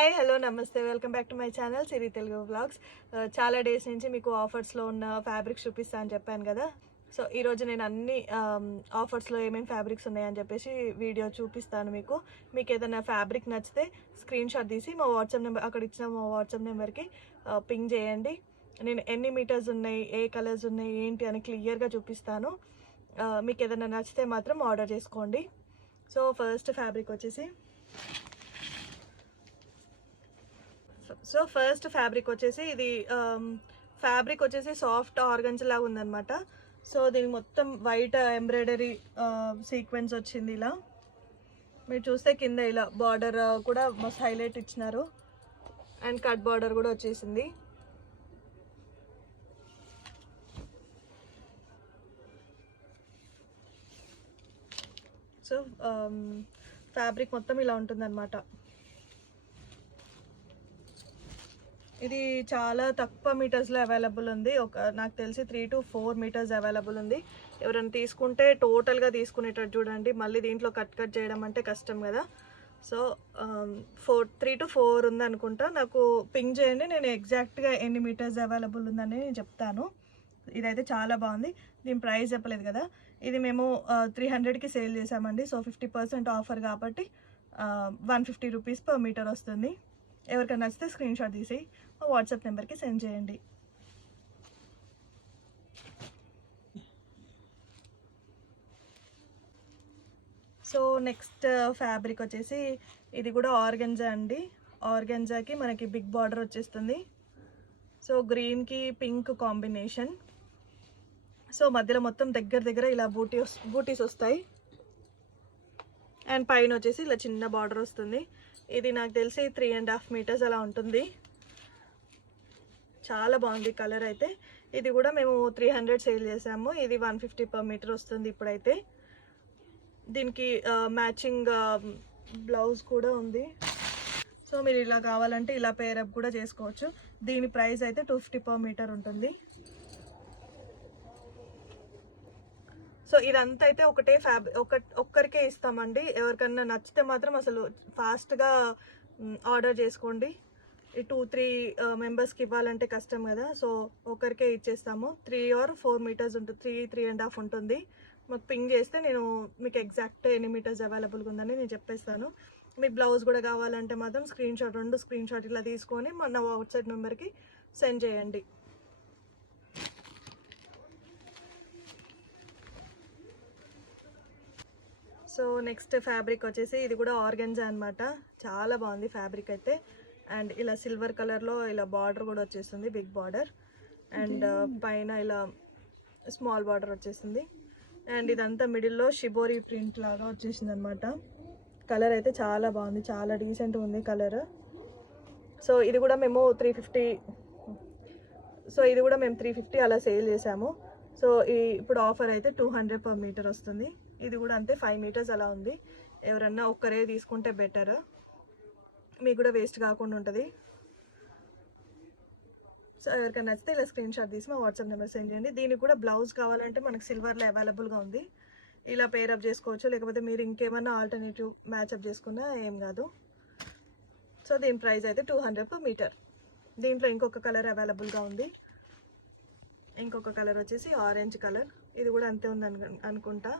Hi hello నమస్తే welcome back to my channel Siri Telugu vlogs. చాలా days నుంచి మీకు ఆఫర్స్లో ఉన్న ఫ్యాబ్రిక్స్ చూపిస్తా అని చెప్పాను కదా. సో ఈరోజు నేను అన్ని ఆఫర్స్లో ఏమేమి ఫ్యాబ్రిక్స్ ఉన్నాయని చెప్పేసి వీడియో చూపిస్తాను. మీకు ఏదైనా ఫ్యాబ్రిక్ నచ్చితే స్క్రీన్ షాట్ తీసి మా వాట్సాప్ నెంబర్ అక్కడ ఇచ్చిన మా వాట్సాప్ నెంబర్కి పింగ్ చేయండి. నేను ఎన్ని మీటర్స్ ఉన్నాయి, ఏ కలర్స్ ఉన్నాయి, ఏంటి అని క్లియర్గా చూపిస్తాను. మీకు ఏదైనా నచ్చితే మాత్రం ఆర్డర్ చేసుకోండి. సో ఫస్ట్ ఫ్యాబ్రిక్ వచ్చేసి ఇది ఫ్యాబ్రిక్ వచ్చేసి సాఫ్ట్ ఆర్గన్స్ లాగా ఉందన్నమాట. సో దీనికి మొత్తం వైట్ ఎంబ్రాయిడరీ సీక్వెన్స్ వచ్చింది. ఇలా మీరు చూస్తే కింద ఇలా బార్డర్ కూడా మస్తు హైలైట్ ఇచ్చినారు అండ్ కట్ బార్డర్ కూడా వచ్చేసింది. సో ఫ్యాబ్రిక్ మొత్తం ఇలా ఉంటుందన్నమాట. ఇది చాలా తక్కువ మీటర్స్లో అవైలబుల్ ఉంది. నాకు తెలిసి 3 to 4 మీటర్స్ అవైలబుల్ ఉంది. ఎవరైనా తీసుకుంటే టోటల్గా తీసుకునేటట్టు చూడండి. మళ్ళీ దీంట్లో కట్ చేయడం అంటే కష్టం కదా. సో 3 to 4 ఉంది అనుకుంటా. నాకు పింగ్ చేయండి, నేను ఎగ్జాక్ట్గా ఎన్ని మీటర్స్ అవైలబుల్ ఉందని నేను చెప్తాను. ఇదైతే చాలా బాగుంది. దీని ప్రైస్ చెప్పలేదు కదా. ఇది మేము 300కి సేల్ చేసామండి. సో 50% ఆఫర్ కాబట్టి 150 రూపీస్ పర్ మీటర్ వస్తుంది. ఎవరికైనా నచ్చితే స్క్రీన్ షాట్ తీసి మా వాట్సాప్ నెంబర్కి సెండ్ చేయండి. సో నెక్స్ట్ ఫ్యాబ్రిక్ వచ్చేసి ఇది కూడా ఆర్గెంజా అండి. ఆర్గెంజాకి మనకి బిగ్ బార్డర్ వచ్చేస్తుంది. సో గ్రీన్కి పింక్ కాంబినేషన్. సో మధ్యలో మొత్తం దగ్గర ఇలా బూటీస్ వస్తాయి అండ్ పైన వచ్చేసి ఇలా చిన్న బార్డర్ వస్తుంది. ఇది నాకు తెలిసి 3.5 మీటర్స్ అలా ఉంటుంది. చాలా బాగుంది కలర్ అయితే. ఇది కూడా మేము 300 సేల్ చేసాము. ఇది 150 పర్ మీటర్ వస్తుంది ఇప్పుడైతే. దీనికి మ్యాచింగ్ బ్లౌజ్ కూడా ఉంది. సో మీరు ఇలా కావాలంటే ఇలా పేరప్ కూడా చేసుకోవచ్చు. దీని ప్రైస్ అయితే 250 పర్ మీటర్ ఉంటుంది. సో ఇదంతా అయితే ఒకటే ఒక్కరికే ఇస్తామండి. ఎవరికన్నా నచ్చితే మాత్రం అసలు ఫాస్ట్గా ఆర్డర్ చేసుకోండి. ఈ 2-3 మెంబర్స్కి ఇవ్వాలంటే కష్టం కదా. సో ఒకరికే ఇచ్చేస్తాము. 3 or 4 మీటర్స్ ఉంటుంది, 3.5 ఉంటుంది. మాకు పింగ్ చేస్తే నేను మీకు ఎగ్జాక్ట్ ఎన్ని మీటర్స్ అవైలబుల్గా ఉందని నేను చెప్పేస్తాను. మీకు బ్లౌజ్ కూడా కావాలంటే మాత్రం రెండు స్క్రీన్ షాట్ ఇలా తీసుకొని మన వాట్సాప్ నెంబర్కి సెండ్ చేయండి. సో నెక్స్ట్ ఫ్యాబ్రిక్ వచ్చేసి ఇది కూడా ఆర్గెంజా అనమాట. చాలా బాగుంది ఫ్యాబ్రిక్ అయితే. అండ్ ఇలా సిల్వర్ కలర్లో ఇలా బార్డర్ కూడా వచ్చేస్తుంది, బిగ్ బార్డర్. అండ్ పైన ఇలా స్మాల్ బార్డర్ వచ్చేసింది. అండ్ ఇదంతా మిడిల్లో షిబోరి ప్రింట్ లాగా వచ్చేసింది అనమాట. కలర్ అయితే చాలా బాగుంది, చాలా డీసెంట్గా ఉంది కలర్. సో ఇది కూడా మేము 350 అలా సేల్ చేసాము. సో ఇప్పుడు ఆఫర్ అయితే 200 పర్ మీటర్ వస్తుంది. ఇది కూడా అంతే 5 మీటర్స్ అలా ఉంది. ఎవరన్నా ఒక్కరే తీసుకుంటే బెటర్, మీకు కూడా వేస్ట్ కాకుండా ఉంటుంది. సో ఎవరికైనా నచ్చితే ఇలా స్క్రీన్ షాట్ తీసి మా వాట్సాప్ నెంబర్ సెండ్ చేయండి. దీనికి కూడా బ్లౌజ్ కావాలంటే మనకు సిల్వర్లో అవైలబుల్గా ఉంది. ఇలా పేరప్ చేసుకోవచ్చు, లేకపోతే మీరు ఇంకేమన్నా ఆల్టర్నేటివ్ మ్యాచ్అప్ చేసుకున్నా ఏం కాదు. సో దీని ప్రైస్ అయితే 200 పర్ మీటర్. దీంట్లో ఇంకొక కలర్ అవైలబుల్గా ఉంది. ఇంకొక కలర్ వచ్చేసి ఆరెంజ్ కలర్. ఇది కూడా అంతే ఉంది అనుకుంటా.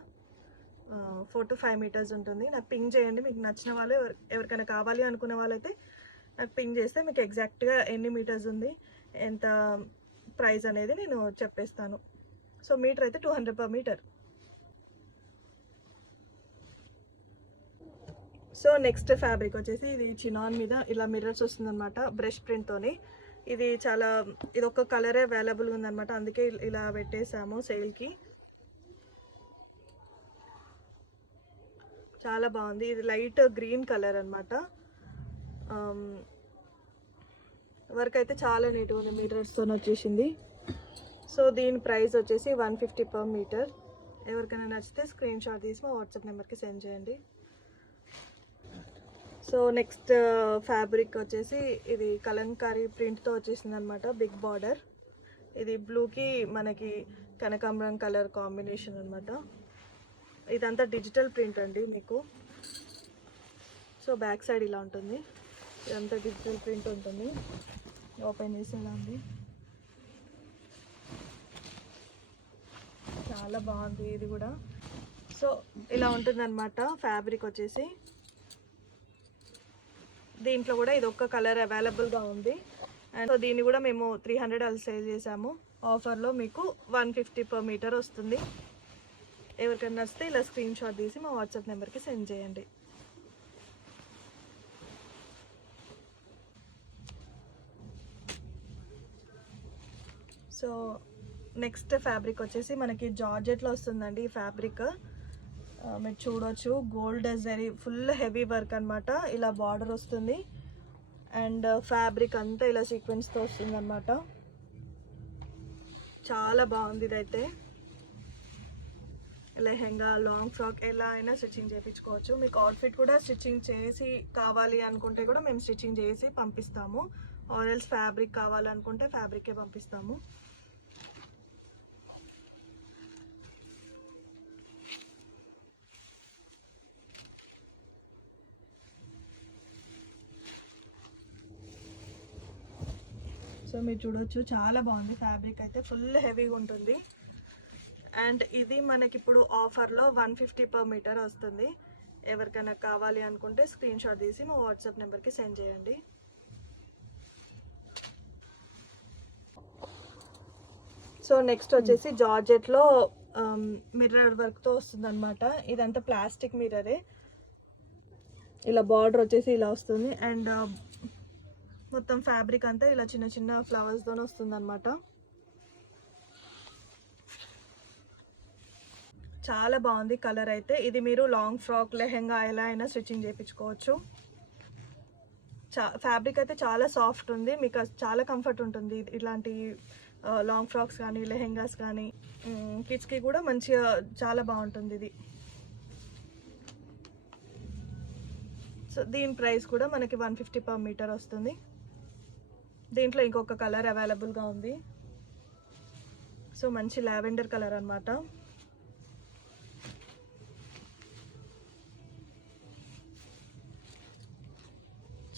4 to 5 మీటర్స్ ఉంటుంది. నాకు పింగ్ చేయండి, మీకు నచ్చిన వాళ్ళు. ఎవరికైనా కావాలి అనుకునే వాళ్ళైతే నాకు పింగ్ చేస్తే మీకు ఎగ్జాక్ట్గా ఎన్ని మీటర్స్ ఉంది, ఎంత ప్రైస్ అనేది నేను చెప్పేస్తాను. సో మీటర్ అయితే 200 per meter. So next fabric వచ్చేసి ఇది చినాన్ మీద ఇలా మిర్రర్స్ వస్తుందన్నమాట, బ్రష్ ప్రింట్తోని. ఇది ఒక కలరే అవైలబుల్గా ఉందన్నమాట, అందుకే ఇలా పెట్టేసాము సేల్కి. చాలా బాగుంది. ఇది లైట్ గ్రీన్ కలర్ అనమాట. వర్క్ అయితే చాలా నీట్గా ఉంది, మీటర్స్తో వచ్చేసింది. సో దీని ప్రైస్ వచ్చేసి 150 పర్ మీటర్. ఎవరికైనా నచ్చితే స్క్రీన్ షాట్ తీసి మా వాట్సాప్ నెంబర్కి సెండ్ చేయండి. సో నెక్స్ట్ ఫ్యాబ్రిక్ వచ్చేసి ఇది కలంకారీ ప్రింట్తో వచ్చేసింది అనమాట, బిగ్ బార్డర్. ఇది బ్లూకి మనకి కనకాంబరం కలర్ కాంబినేషన్ అనమాట. ఇదంతా డిజిటల్ ప్రింట్ అండి మీకు. సో బ్యాక్ సైడ్ ఇలా ఉంటుంది. ఇదంతా డిజిటల్ ప్రింట్ ఉంటుంది. ఓపెన్ చేసి ఇలా ఉంది, చాలా బాగుంది ఇది కూడా. సో ఇలా ఉంటుంది అనమాట ఫ్యాబ్రిక్ వచ్చేసి. దీంట్లో కూడా ఇది ఒక్క కలర్ అవైలబుల్గా ఉంది. అండ్ సో దీన్ని కూడా మేము 300 అలా సేల్ చేసాము. ఆఫర్లో మీకు 150 per మీటర్ వస్తుంది. ఎవరికైనా నచ్చితే ఇలా స్క్రీన్ షాట్ తీసి మా వాట్సాప్ నెంబర్కి సెండ్ చేయండి. సో నెక్స్ట్ ఫ్యాబ్రిక్ వచ్చేసి మనకి జార్జెట్లో వస్తుందండి. ఈ ఫ్యాబ్రిక్ మీరు చూడొచ్చు, gold zari full heavy work అనమాట. ఇలా బార్డర్ వస్తుంది అండ్ ఫ్యాబ్రిక్ అంతా ఇలా సీక్వెన్స్తో వస్తుంది అనమాట. చాలా బాగుంది ఇదైతే. లెహెంగా, లాంగ్ ఫ్రాక్ ఎలా అయినా స్టిచ్చింగ్ చేయించుకోవచ్చు. మీకు అవుట్ఫిట్ కూడా స్టిచ్చింగ్ చేసి కావాలి అనుకుంటే కూడా మేము స్టిచ్చింగ్ చేసి పంపిస్తాము. ఆరెల్స్ ఫ్యాబ్రిక్ కావాలనుకుంటే ఫ్యాబ్రికే పంపిస్తాము. సో మీరు చూడొచ్చు, చాలా బాగుంది ఫ్యాబ్రిక్ అయితే, ఫుల్ హెవీగా ఉంటుంది. అండ్ ఇది మనకి ఇప్పుడు ఆఫర్లో 150 per మీటర్ వస్తుంది. ఎవరికైనా కావాలి అనుకుంటే స్క్రీన్ షాట్ తీసి మా వాట్సాప్ నెంబర్కి సెండ్ చేయండి. సో నెక్స్ట్ వచ్చేసి జార్జెట్లో మిర్రర్ వర్క్తో వస్తుంది అనమాట. ఇదంతా ప్లాస్టిక్ మిర్రరే. ఇలా బార్డర్ వచ్చేసి ఇలా వస్తుంది అండ్ మొత్తం ఫ్యాబ్రిక్ అంతా ఇలా చిన్న చిన్న ఫ్లవర్స్తోనే వస్తుంది అనమాట. చాలా బాగుంది కలర్ అయితే. ఇది మీరు లాంగ్ ఫ్రాక్, లెహెంగా ఎలా అయినా స్టిచ్చింగ్ చేయించుకోవచ్చు. ఫ్యాబ్రిక్ అయితే చాలా సాఫ్ట్ ఉంది, మీకు చాలా కంఫర్ట్ ఉంటుంది. ఇలాంటి లాంగ్ ఫ్రాక్స్ కానీ లెహెంగాస్ కానీ కిడ్స్కి కూడా మంచిగా చాలా బాగుంటుంది ఇది. సో దీని ప్రైస్ కూడా మనకి 150 per మీటర్ వస్తుంది. దీంట్లో ఇంకొక కలర్ అవైలబుల్గా ఉంది. సో మంచి లావెండర్ కలర్ అనమాట.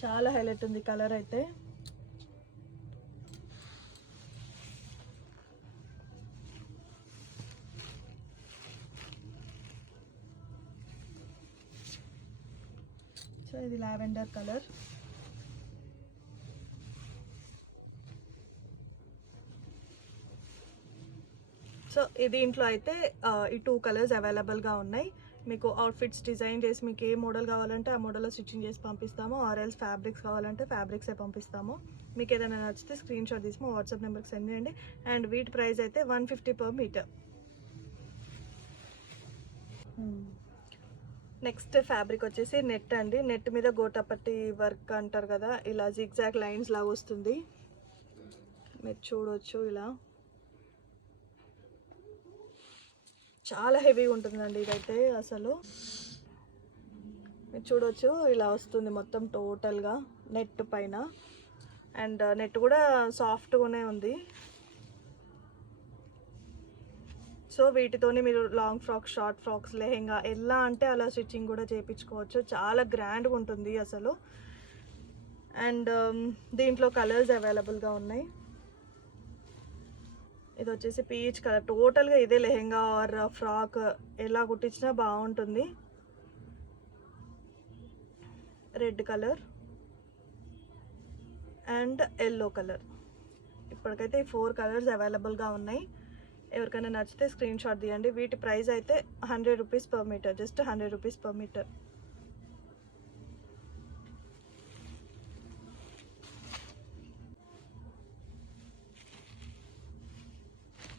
చాలా హైలైట్ ఉంది కలర్ అయితే. సో ఇది లావెండర్ కలర్. సో దీంట్లో అయితే ఈ 2 కలర్స్ అవైలబుల్గా ఉన్నాయి. మీకు అవుట్ఫిట్స్ డిజైన్ చేసి మీకు ఏ మోడల్ కావాలంటే ఆ మోడల్లో స్టిచ్చింగ్ చేసి పంపిస్తాము. ఆర్ఎల్స్ ఫ్యాబ్రిక్స్ కావాలంటే ఫ్యాబ్రిక్సే పంపిస్తాము. మీకు ఏదైనా నచ్చితే స్క్రీన్ షాట్ తీసి మా వాట్సాప్ నెంబర్కి సెండ్ చేయండి. అండ్ వీటి ప్రైస్ అయితే 150 per మీటర్. నెక్స్ట్ ఫ్యాబ్రిక్ వచ్చేసి నెట్ అండి. నెట్ మీద గోటాపట్టి వర్క్ అంటారు కదా, ఇలా జిగ్జాగ్ లైన్స్ లాగా వస్తుంది. మీరు చూడొచ్చు, ఇలా చాలా హెవీగా ఉంటుందండి ఇదైతే. అసలు మీరు చూడొచ్చు, ఇలా వస్తుంది మొత్తం టోటల్గా నెట్ పైన. అండ్ నెట్ కూడా సాఫ్ట్గానే ఉంది. సో వీటితోని మీరు long frock, short frocks, lehenga ఎలా అంటే అలా స్టిచ్చింగ్ కూడా చేయించుకోవచ్చు. చాలా గ్రాండ్గా ఉంటుంది అసలు. అండ్ దీంట్లో కలర్స్ అవైలబుల్గా ఉన్నాయి. ఇది వచ్చేసి పీచ్ కలర్. టోటల్గా ఇదే లెహెంగా ఆర్ ఫ్రాక్ ఎలా కుట్టించినా బాగుంటుంది. Red colour and yellow colour. ఇప్పటికైతే ఈ 4 కలర్స్ అవైలబుల్గా ఉన్నాయి. ఎవరికైనా నచ్చితే స్క్రీన్ షాట్ తీయండి. వీటి ప్రైస్ అయితే 100 rupees per meter, just 100 rupees per meter.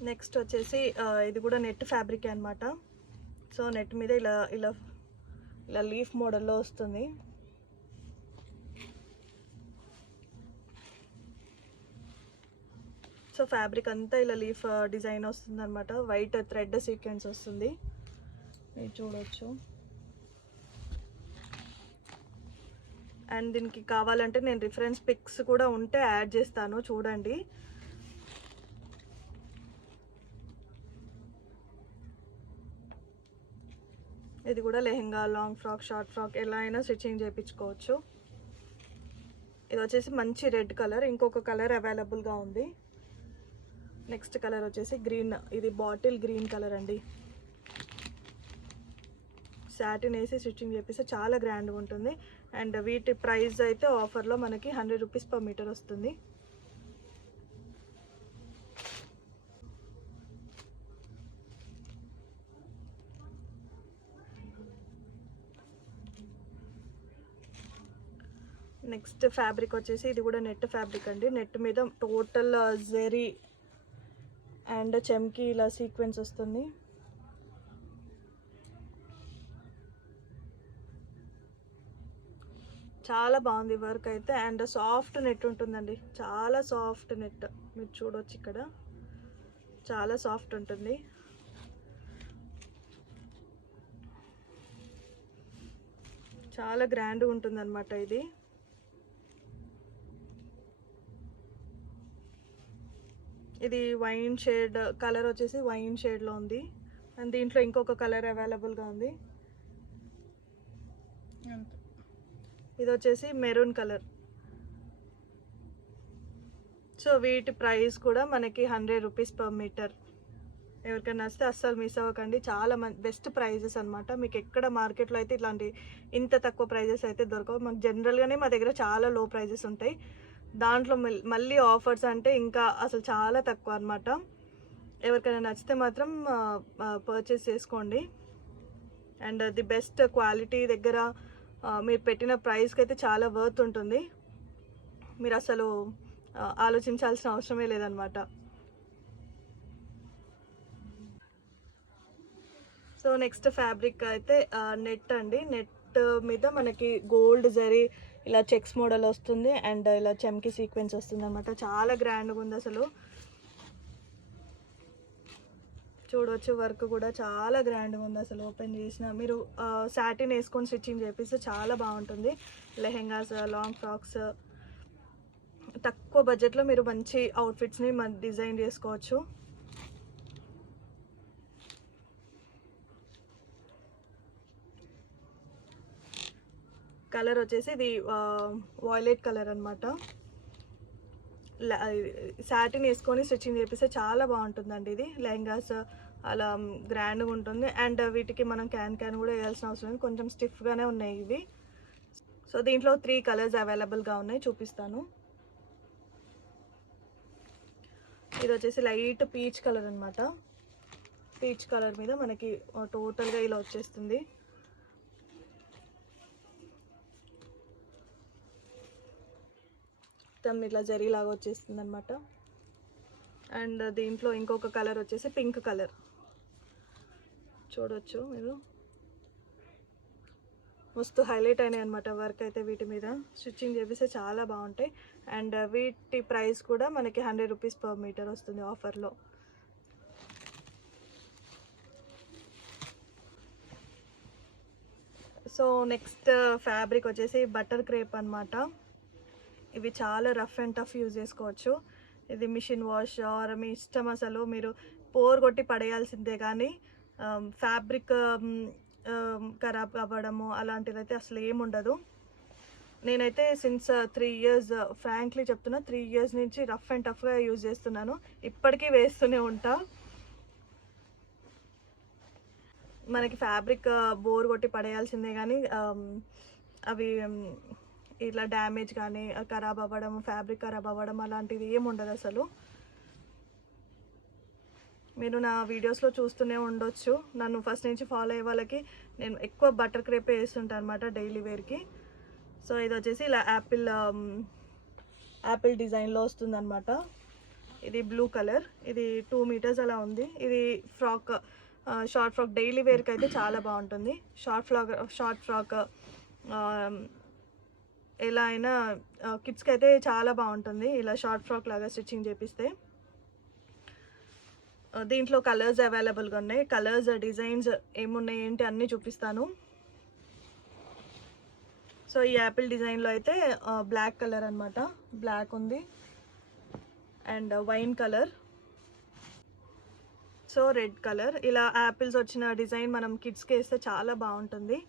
Next వచ్చేసి ఇది కూడా నెట్ ఫ్యాబ్రిక్ అనమాట. సో నెట్ మీద ఇలా ఇలా ఇలా లీఫ్ మోడల్లో వస్తుంది. సో ఫ్యాబ్రిక్ అంతా ఇలా లీఫ్ డిజైన్ వస్తుంది అనమాట. వైట్ థ్రెడ్ సీక్వెన్స్ వస్తుంది, మీరు చూడవచ్చు. అండ్ దీనికి కావాలంటే నేను రిఫరెన్స్ పిక్స్ కూడా ఉంటే యాడ్ చేస్తాను, చూడండి. ఇది కూడా lehenga, long frock, short frock ఎలా అయినా స్టిచ్చింగ్ చేయించుకోవచ్చు. ఇది వచ్చేసి మంచి రెడ్ కలర్, ఇంకొక కలర్ అవైలబుల్గా ఉంది. నెక్స్ట్ కలర్ వచ్చేసి గ్రీన్, ఇది బాటిల్ గ్రీన్ కలర్ అండి. సాటిన్ వేసి స్టిచ్చింగ్ చేపిస్తే చాలా గ్రాండ్గా ఉంటుంది. అండ్ వీటి ప్రైస్ అయితే ఆఫర్లో మనకి 100 రూపీస్ పర్ మీటర్ వస్తుంది. నెక్స్ట్ ఫ్యాబ్రిక్ వచ్చేసి ఇది కూడా నెట్ ఫ్యాబ్రిక్ అండి. నెట్ మీద టోటల్ జెరీ అండ్ చెమ్కి ఇలా సీక్వెన్స్ వస్తుంది. చాలా బాగుంది వర్క్ అయితే. అండ్ సాఫ్ట్ నెట్ ఉంటుందండి, చాలా సాఫ్ట్ నెట్. మీరు చూడవచ్చు ఇక్కడ చాలా సాఫ్ట్ ఉంటుంది. చాలా గ్రాండ్గా ఉంటుంది అనమాట. ఇది వైన్ షేడ్ కలర్ వచ్చేసి వైన్ షేడ్లో ఉంది. అండ్ దీంట్లో ఇంకొక కలర్ అవైలబుల్గా ఉంది. ఇది వచ్చేసి మెరూన్ కలర్. సో వీటి ప్రైస్ కూడా మనకి 100 రూపీస్ పర్ మీటర్. ఎవరికైనా నచ్చితే అస్సలు మిస్ అవ్వకండి. చాలా బెస్ట్ ప్రైజెస్ అనమాట. మీకు ఎక్కడ మార్కెట్లో అయితే ఇట్లాంటి ఇంత తక్కువ ప్రైజెస్ అయితే దొరకవు. మాకు జనరల్గానే మా దగ్గర చాలా లో ప్రైజెస్ ఉంటాయి. దాంట్లో మళ్ళీ ఆఫర్స్ అంటే ఇంకా అసలు చాలా తక్కువ అనమాట. ఎవరికైనా నచ్చితే మాత్రం పర్చేస్ చేసుకోండి. అండ్ ది బెస్ట్ క్వాలిటీ దగ్గర మీరు పెట్టిన ప్రైస్కి అయితే చాలా వర్త్ ఉంటుంది. మీరు అసలు ఆలోచించాల్సిన అవసరమే లేదనమాట. సో నెక్స్ట్ ఫ్యాబ్రిక్ అయితే నెట్ అండి. నెట్ మీద మనకి గోల్డ్ జరీ ఇలా చెక్స్ మోడల్ వస్తుంది. అండ్ ఇలా చెమ్కి సీక్వెన్స్ వస్తుంది అనమాట. చాలా గ్రాండ్గా ఉంది అసలు. చూడవచ్చు వర్క్ కూడా చాలా గ్రాండ్గా ఉంది అసలు. ఓపెన్ చేసిన మీరు సాటిన్ వేసుకొని స్టిచ్చింగ్ చేపిస్తే చాలా బాగుంటుంది. లెహెంగాస్, లాంగ్ ఫ్రాక్స్, తక్కువ బడ్జెట్లో మీరు మంచి అవుట్ఫిట్స్ని డిజైన్ చేసుకోవచ్చు. కలర్ వచ్చేసి ఇది వాయిలెట్ కలర్ అనమాట. సాటిన్ వేసుకొని స్టిచ్చింగ్ చేపిస్తే చాలా బాగుంటుందండి. ఇది లెహంగాస్ అలా గ్రాండ్గా ఉంటుంది. అండ్ వీటికి మనం క్యాన్ కూడా వేయాల్సిన అవసరం లేదు, కొంచెం స్టిఫ్గానే ఉన్నాయి ఇవి. సో దీంట్లో 3 కలర్స్ అవైలబుల్గా ఉన్నాయి, చూపిస్తాను. ఇది వచ్చేసి లైట్ పీచ్ కలర్ అనమాట. పీచ్ కలర్ మీద మనకి టోటల్గా ఇలా వచ్చేస్తుంది. మొత్తం ఇట్లా జరీలాగా వచ్చేస్తుంది అనమాట. అండ్ దీంట్లో ఇంకొక కలర్ వచ్చేసి పింక్ కలర్. చూడొచ్చు మీరు, మస్తు హైలైట్ అయినాయి అనమాట వర్క్ అయితే. వీటి మీద స్టిచ్చింగ్ చేపిస్తే చాలా బాగుంటాయి. అండ్ వీటి ప్రైస్ కూడా మనకి 100 రూపీస్ పర్ మీటర్ వస్తుంది ఆఫర్లో. సో నెక్స్ట్ ఫ్యాబ్రిక్ వచ్చేసి బటర్ క్రేప్ అనమాట. ఇవి చాలా రఫ్ అండ్ టఫ్ యూజ్ చేసుకోవచ్చు. ఇది మిషన్ వాష్ ఆర్ మీ ఇష్టం. అసలు మీరు పోర్ కొట్టి పడేయాల్సిందే, కానీ ఫ్యాబ్రిక్ ఖరాబ్ అవ్వడము అలాంటిది అయితే అసలు ఏముండదు. నేనైతే సిన్స్ 3 ఇయర్స్, ఫ్రాంక్లీ చెప్తున్నా, 3 ఇయర్స్ నుంచి రఫ్ అండ్ టఫ్గా యూజ్ చేస్తున్నాను. ఇప్పటికీ వేస్తూనే ఉంటా. మనకి ఫ్యాబ్రిక్ బోర్ కొట్టి పడేయాల్సిందే, కానీ అవి ఇట్లా డ్యామేజ్ కానీ ఖరాబ్ అవ్వడం, ఫ్యాబ్రిక్ ఖరాబ్ అవ్వడం అలాంటిది ఏముండదు అసలు. మీరు నా వీడియోస్లో చూస్తూనే ఉండొచ్చు. నన్ను ఫస్ట్ నుంచి ఫాలో అయ్యే వాళ్ళకి నేను ఎక్కువ బటర్ క్రేపే వేస్తుంటాను అనమాట డైలీ వేర్కి. సో ఇది వచ్చేసి ఇలా యాపిల్ డిజైన్లో వస్తుంది అనమాట. ఇది బ్లూ కలర్, ఇది 2 మీటర్స్ అలా ఉంది. ఇది ఫ్రాక్, షార్ట్ ఫ్రాక్ డైలీ వేర్కి అయితే చాలా బాగుంటుంది. షార్ట్ ఫ్రాక్ ఎలా అయినా కిడ్స్కి అయితే చాలా బాగుంటుంది ఇలా షార్ట్ ఫ్రాక్ లాగా స్టిచ్చింగ్ చేపిస్తే. దీంట్లో కలర్స్ అవైలబుల్గా ఉన్నాయి. కలర్స్, డిజైన్స్ ఏమున్నాయి ఏంటి అన్నీ చూపిస్తాను. సో ఈ యాపిల్ డిజైన్లో అయితే బ్లాక్ కలర్ అనమాట. బ్లాక్ ఉంది and wine colour, so red colour. ఇలా యాపిల్స్ వచ్చిన డిజైన్ మనం కిడ్స్కి వేస్తే చాలా బాగుంటుంది.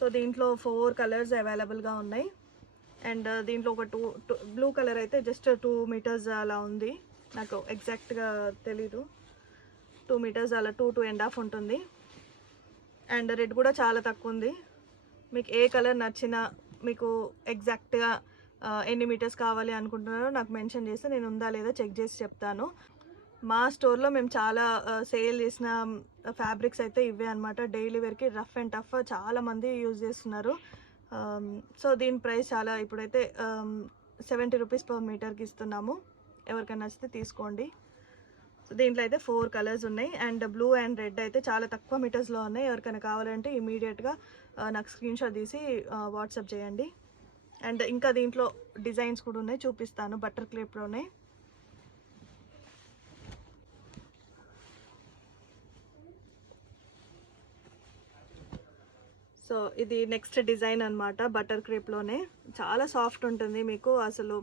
సో దీంట్లో 4 కలర్స్ అవైలబుల్గా ఉన్నాయి. అండ్ దీంట్లో ఒక బ్లూ కలర్ అయితే జస్ట్ 2 మీటర్స్ అలా ఉంది, నాకు ఎగ్జాక్ట్గా తెలీదు. 2 మీటర్స్ అలా 2.5 ఉంటుంది. అండ్ రెడ్ కూడా చాలా తక్కువ ఉంది. మీకు ఏ కలర్ నచ్చినా, మీకు ఎగ్జాక్ట్గా ఎన్ని మీటర్స్ కావాలి అనుకుంటున్నారో నాకు మెన్షన్ చేస్తే నేను ఉందా లేదా చెక్ చేసి చెప్తాను. మా స్టోర్లో మేము చాలా సేల్ చేసిన ఫ్యాబ్రిక్స్ అయితే ఇవే అనమాట. డైలీ వేర్కి రఫ్ అండ్ టఫ్ చాలామంది యూజ్ చేస్తున్నారు. సో దీని ప్రైస్ చాలా ఇప్పుడైతే 70 రూపీస్ పర్ మీటర్కి ఇస్తున్నాము. ఎవరికైనా నచ్చితే తీసుకోండి. సో దీంట్లో అయితే 4 కలర్స్ ఉన్నాయి. అండ్ బ్లూ అండ్ రెడ్ అయితే చాలా తక్కువ మీటర్స్లో ఉన్నాయి. ఎవరికైనా కావాలంటే ఇమీడియట్గా నాకు స్క్రీన్ షాట్ తీసి వాట్సాప్ చేయండి. అండ్ ఇంకా దీంట్లో డిజైన్స్ కూడా ఉన్నాయి, చూపిస్తాను. బటర్ క్రేప్లోనే సో ఇది నెక్స్ట్ డిజైన్ అనమాట. బటర్ క్రేప్లోనే చాలా సాఫ్ట్ ఉంటుంది, మీకు అసలు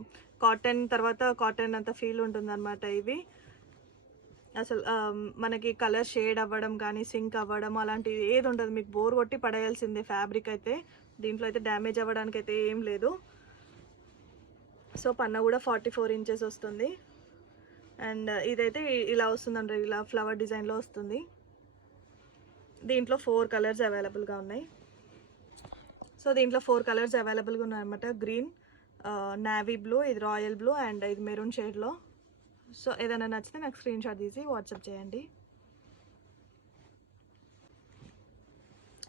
కాటన్ తర్వాత కాటన్ అంత ఫీల్ ఉంటుంది అనమాట. ఇవి అసలు మనకి కలర్ షేడ్ అవ్వడం కానీ సింక్ అవ్వడం అలాంటివి ఏది ఉండదు, మీకు బోర్ కొట్టి పడేయాల్సిందే ఫ్యాబ్రిక్ అయితే. దీంట్లో అయితే డ్యామేజ్ అవ్వడానికి అయితే ఏం లేదు. సో పన్న కూడా 44 ఇంచెస్ వస్తుంది. అండ్ ఇదైతే ఇలా వస్తుందండి, ఇలా ఫ్లవర్ డిజైన్లో వస్తుంది. దీంట్లో 4 కలర్స్ అవైలబుల్గా ఉన్నాయి. సో దీంట్లో 4 కలర్స్ అవైలబుల్గా ఉన్నాయి అనమాట. గ్రీన్, నావీ బ్లూ, ఇది రాయల్ బ్లూ అండ్ ఇది మెరూన్ షేడ్లో. సో ఏదైనా నచ్చితే నాకు స్క్రీన్ షాట్ తీసి వాట్సాప్ చేయండి.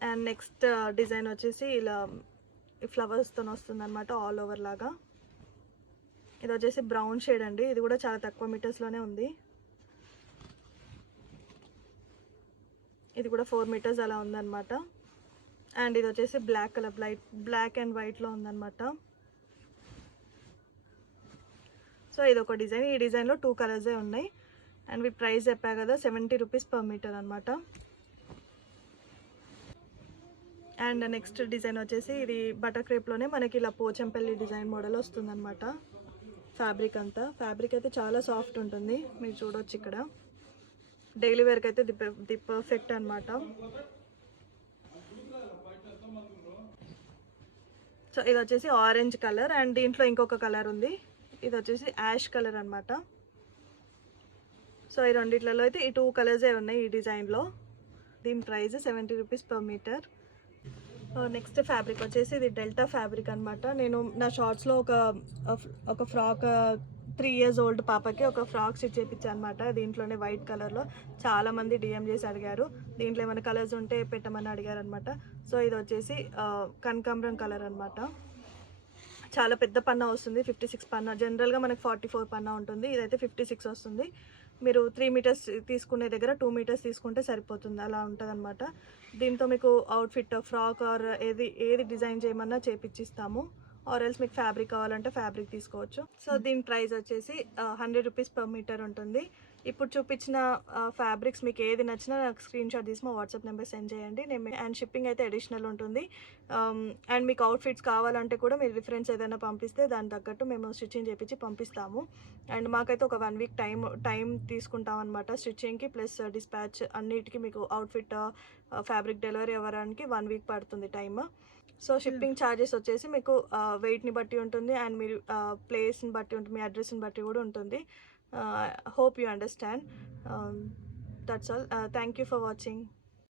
అండ్ నెక్స్ట్ డిజైన్ వచ్చేసి ఇలా ఫ్లవర్స్తో వస్తుంది అనమాట, ఆల్ ఓవర్ లాగా. ఇది వచ్చేసి బ్రౌన్ షేడ్ అండి, ఇది కూడా చాలా తక్కువ మీటర్స్లోనే ఉంది. ఇది కూడా 4 మీటర్స్ అలా ఉందన్నమాట. అండ్ ఇది వచ్చేసి బ్లాక్ కలర్, బ్లాక్ అండ్ వైట్లో ఉందన్నమాట. సో ఇది ఒక డిజైన్, ఈ డిజైన్లో 2 కలర్సే ఉన్నాయి. అండ్ వీటి ప్రైస్ చెప్పా కదా, 70 రూపీస్ పర్ మీటర్ అనమాట. అండ్ నెక్స్ట్ డిజైన్ వచ్చేసి ఇది బటర్ క్రేప్లోనే మనకి ఇలా పోచంపల్లి డిజైన్ మోడల్ వస్తుందన్నమాట. ఫ్యాబ్రిక్ అంతా, ఫ్యాబ్రిక్ అయితే చాలా సాఫ్ట్ ఉంటుంది, మీరు చూడొచ్చు ఇక్కడ. డైలీ వేర్కి అయితే ది పర్ఫెక్ట్ అనమాట. సో ఇది వచ్చేసి ఆరెంజ్ కలర్ అండ్ దీంట్లో ఇంకొక కలర్ ఉంది, ఇది వచ్చేసి యాష్ కలర్ అనమాట. సో ఈ రెండిట్లలో అయితే ఈ 2 కలర్సే ఉన్నాయి ఈ డిజైన్లో. దీని price 70 rupees per meter. Next fabric వచ్చేసి ఇది డెల్టా ఫ్యాబ్రిక్ అనమాట. నేను నా షార్ట్స్లో ఒక ఫ్రాక్ 3 years ఓల్డ్ పాపకి ఒక ఫ్రాక్ స్టిచ్ చేయించాను అనమాట. దీంట్లోనే వైట్ కలర్లో చాలామంది డిఎం చేసి అడిగారు, దీంట్లో ఏమైనా కలర్స్ ఉంటే పెట్టమని అడిగారు అనమాట. సో ఇది వచ్చేసి కనకాంబరం కలర్ అనమాట. చాలా పెద్ద పన్నా వస్తుంది, 56 పన్నా. జనరల్గా మనకి 44 పన్నా ఉంటుంది, ఇదైతే 56 వస్తుంది. మీరు 3 మీటర్స్ తీసుకునే దగ్గర 2 మీటర్స్ తీసుకుంటే సరిపోతుంది, అలా ఉంటుంది అనమాట. దీంతో మీకు అవుట్ఫిట్, ఫ్రాక్ ఆర్ ఏది డిజైన్ చేయమన్నా చేపించిస్తాము. ఆర్ ఎల్స్ మీకు ఫ్యాబ్రిక్ కావాలంటే ఫ్యాబ్రిక్ తీసుకోవచ్చు. సో దీని ప్రైస్ వచ్చేసి 100 రూపీస్ పర్ మీటర్ ఉంటుంది. ఇప్పుడు చూపించిన ఫ్యాబ్రిక్స్ మీకు ఏది నచ్చినా నాకు స్క్రీన్ షాట్ తీసి మా వాట్సాప్ నెంబర్ సెండ్ చేయండి. అండ్ షిప్పింగ్ అయితే అడిషనల్ ఉంటుంది. అండ్ మీకు అవుట్ఫిట్స్ కావాలంటే కూడా మీరు రిఫరెన్స్ ఏదైనా పంపిస్తే దాని తగ్గట్టు మేము స్టిచ్చింగ్ చేయించి పంపిస్తాము. అండ్ మాకైతే ఒక 1 వీక్ టైం తీసుకుంటాం అనమాట స్టిచ్చింగ్కి ప్లస్ డిస్పాచ్ అన్నిటికీ. మీకు అవుట్ఫిట్ ఫ్యాబ్రిక్ డెలివరీ అవ్వడానికి 1 వీక్ పడుతుంది టైమ్. సో షిప్పింగ్ ఛార్జెస్ వచ్చేసి మీకు వెయిట్ని బట్టి ఉంటుంది అండ్ మీరు ప్లేస్ని బట్టి ఉంటుంది, మీ అడ్రస్ని బట్టి కూడా ఉంటుంది. Hope you understand. That's all. Thank you for watching.